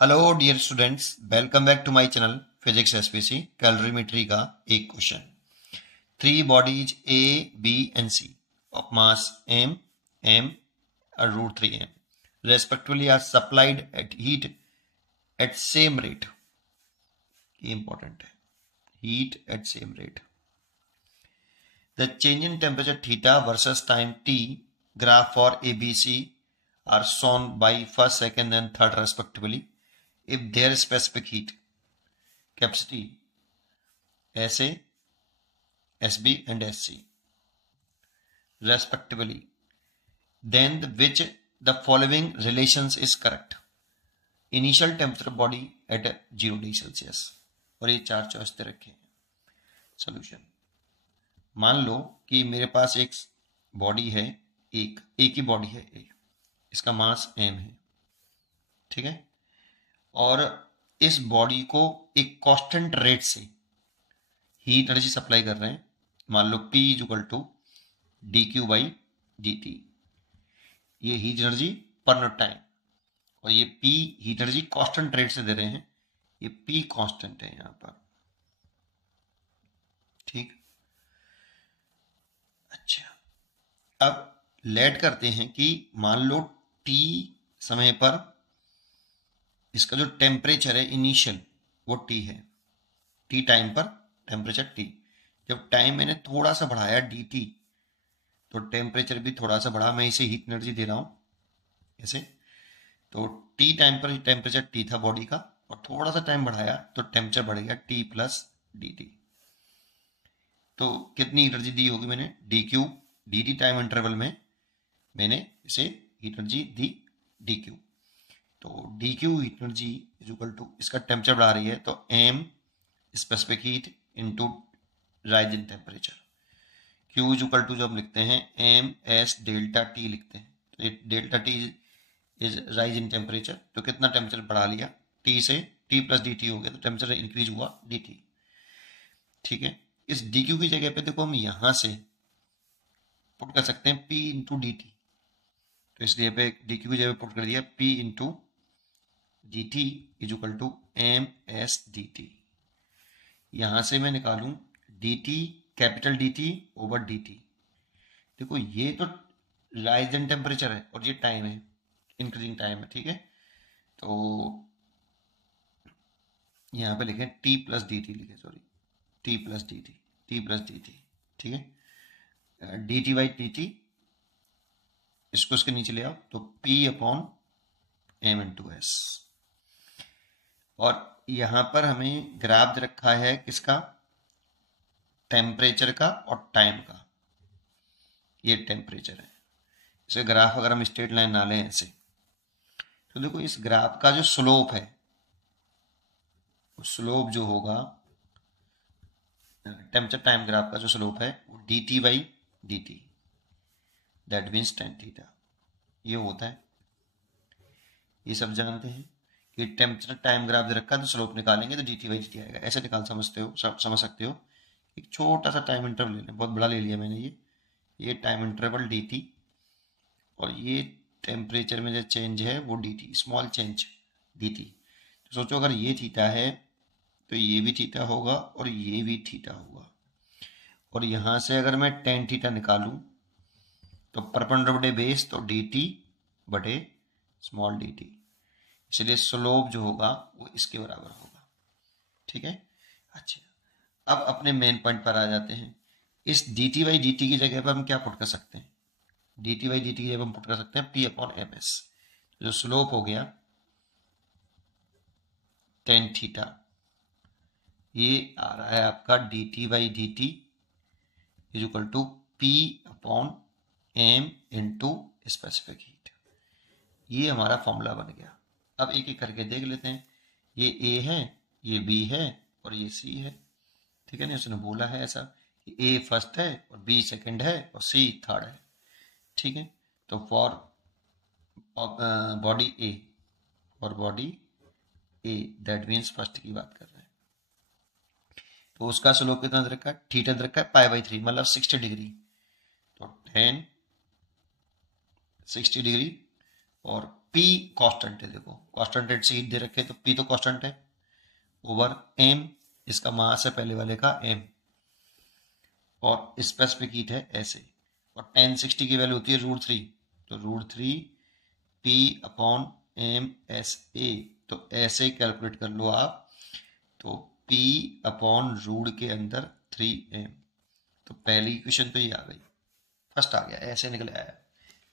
Hello dear students, welcome back to my channel physics SPC calorimetry का एक question. Three bodies A B and C of mass m m और √3m respectively are supplied at heat at same rate. ये important है, heat at same rate. The change in temperature theta versus time t graph for ABC are shown by first, second and third respectively if their specific heat capacity SA, SB and SC respectively, then which the following relations is correct? Initial temperature body at 0 degree Celsius. और ये चार choice दे रखे हैं। Solution, मान लो कि मेरे पास एक body है, एक ही बॉडी है ए, इसका मास m है, ठीक है। और इस बॉडी को एक कांस्टेंट रेट से हीट एनर्जी सप्लाई कर रहे हैं। मान लो P = dQ/dt, ये heat energy per unit time, और ये P heat energy constant rate से दे रहे हैं। ये P कांस्टेंट है यहां पर, ठीक। अच्छा, अब लेट करते हैं कि मान लो T समय पर इसका जो टेम्परेचर है इनिशियल वो T है, T टाइम पर टेम्परेचर T। जब टाइम मैंने थोड़ा सा बढ़ाया dt तो टेम्परेचर भी थोड़ा सा बढ़ा। मैं इसे हीट एनर्जी दे रहा हूं ऐसे। तो T टाइम पर टेम्परेचर T था बॉडी का, और थोड़ा सा टाइम बढ़ाया तो टेम्परेचर बढ़ गया T + dt। तो कितनी एनर्जी दी होगी मैंने? dQ dt टाइम इंटरवल में मैंने इसे हीट एनर्जी दी dQ। तो dQ हीट एनर्जी = इसका टेम्परेचर बढ़ा रही है, तो m specific heat into rise in temperature. Q = जो हम लिखते हैं ms ΔT लिखते हैं। तो ये ΔT is rise in temperature. तो कितना टेम्परेचर बढ़ा लिया? T से T + dt हो गया, तो टेम्परेचर इंक्रीज हुआ dt, ठीक है। इस dQ की जगह पे देखो हम यहां से पुट कर सकते हैं P × dt। तो इसलिए पे dQ की जगह पुट कर दिया P × dt = ms dt। यहां से मैं निकालूं dt कैपिटल dt/dt। देखो ये तो राइज इन टेम्परेचर है और ये टाइम है, इंक्रीजिंग टाइम है, ठीक है। तो यहाँ पे लिखे T + dt, लिखे सॉरी T + dt, ठीक है। dt/dt इसको इसके नीचे ले आओ तो P/m × s। और यहां पर हमें ग्राफ दे रखा है किसका? टेम्परेचर का और टाइम का। ये टेम्परेचर है। इसे ग्राफ अगर हम स्ट्रेट लाइन ना लें ऐसे, तो देखो इस ग्राफ का जो स्लोप है, स्लोप जो होगा टेम्परेचर टाइम ग्राफ का जो स्लोप है वो dt/dt, that means tan theta. ये होता है, ये सब जानते हैं कि टेम्परेचर टाइम ग्राफ दे रखा है तो स्लोप निकालेंगे तो dt/dt आएगा। ऐसे निकाल समझ सकते हो। एक छोटा सा टाइम इंटरवल ले लें, बहुत बड़ा ले लिया मैंने ये टाइम इंटरवल dt, और ये टेम्परेचर में जो चेंज है वो dt, स्मॉल चेंज dt। तो सोचो अगर ये थीटा है तो ये भी थीटा होगा और ये भी थीटा होगा। और यहां से अगर मैं tan थीटा निकालूं तो परपेंडिकुलर बेस तो dt/स्मॉल dt, इसलिए स्लोप जो होगा वो इसके बराबर होगा, ठीक है। अच्छा, अब अपने मेन पॉइंट पर आ जाते हैं। इस dt/dt की जगह पर हम क्या पुट कर सकते हैं? dt/dt की जगह हम पुट कर सकते हैं P/ms। जो स्लोप हो गया tan थीटा, ये आ रहा है आपका dt/dt = P/m × स्पेसिफिक हीट। ये हमारा फॉर्मूला बन गया। अब एक एक करके देख लेते हैं। ये A है, ये B है और ये C है, ठीक है ना। उसने बोला है ऐसा कि A फर्स्ट है और B सेकंड है और C थर्ड है, ठीक है। तो for body A that means first की बात कर रहे हैं, तो उसका स्लोप कितना दे रखा है? थीटा दे रखा है π/3, मतलब 60 डिग्री। तो tan 60 डिग्री और P कांस्टेंट है, देखो कांस्टेंट रेट से हीट दे रखे तो P तो कांस्टेंट है ओवर m, इसका मास है पहले वाले का m, और स्पेसिफिक हीट है ऐसे, और 1060 की वैल्यू होती है √3, तो √3 P अपॉन MSA, तो ऐसे कैलकुलेट कर लो आप, तो P अपॉन रूट के अंदर 3m, तो पहली इक्वेशन तो ये आ गई, फर्स्ट आ गया, ऐसे निकल आया।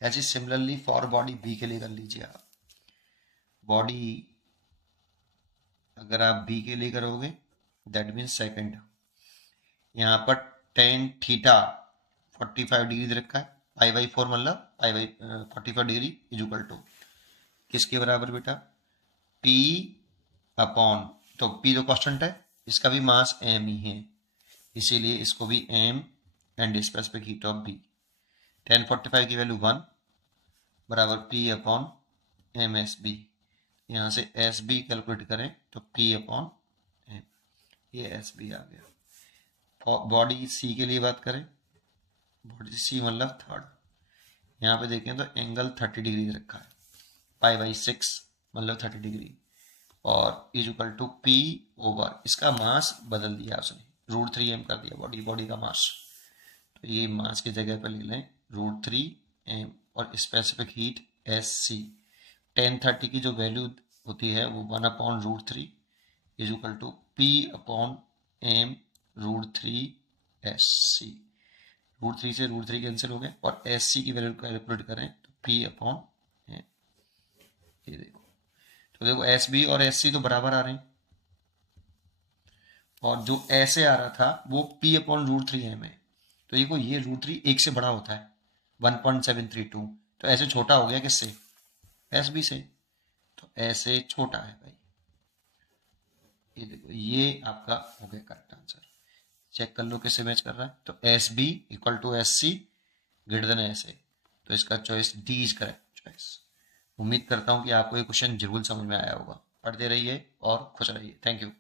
ऐसे सिमिलरली फॉर बॉडी बी के लिए कर लीजिए आप, बॉडी अगर आप बी के लिए करोगे दैट मीन्स सेकंड, यहाँ पर टेन थीटा 45 डिग्री दे रखा है, π/4 मतलब π/45 डिग्री इज इक्वल टू किसके बराबर बेटा, P अपॉन, तो P तो कांस्टेंट है, इसका भी मास m ही है, इसीलिए इसको भी m and specific heat of B, 1045 की वैल्यू 1 बराबर P अपॉन MSB, यहाँ से SB कैलकुलेट करें तो P अपॉन m, ये SB आ गया। बॉडी सी के लिए बात करें, बॉडी सी मतलब थर्ड, यहाँ पे देखें तो एंगल 30 डिग्री रखा है, π/6 मतलब 30 डिग्री, और is equal to P over, इसका मास बदल दिया उसने, √3m कर दिया बॉडी का मास, तो ये मास की जगह पर लिख लें √3m, और स्पेसिफिक हीट SC, 1030 की जो वैल्यू होती है वो 1 upon √3 is equal to P upon m √3SC, √3 से √3 कैंसिल हो गए, और SC की वैल्यू कैलकुलेट करें तो P अपॉन, ये देखो, तो देखो SB और SC तो बराबर आ रहे हैं, और जो ऐसे आ रहा था वो P अपॉन √3m है, तो देखो ये √3 एक से बड़ा होता है 1.732, तो ऐसे छोटा हो गया किससे, SB से, तो ऐसे छोटा है भाई, ये देखो ये आपका हो गया करेक्ट आंसर, चेक कर लो किससे मैच कर रहा है, तो SB equal to SC greater than SA, तो इसका choice D is correct choice. उम्मीद करता हूँ कि आपको ये क्वेश्चन जरूर समझ में आया होगा, पढ़ते रहिए और खुश रहिए, थैंक यू।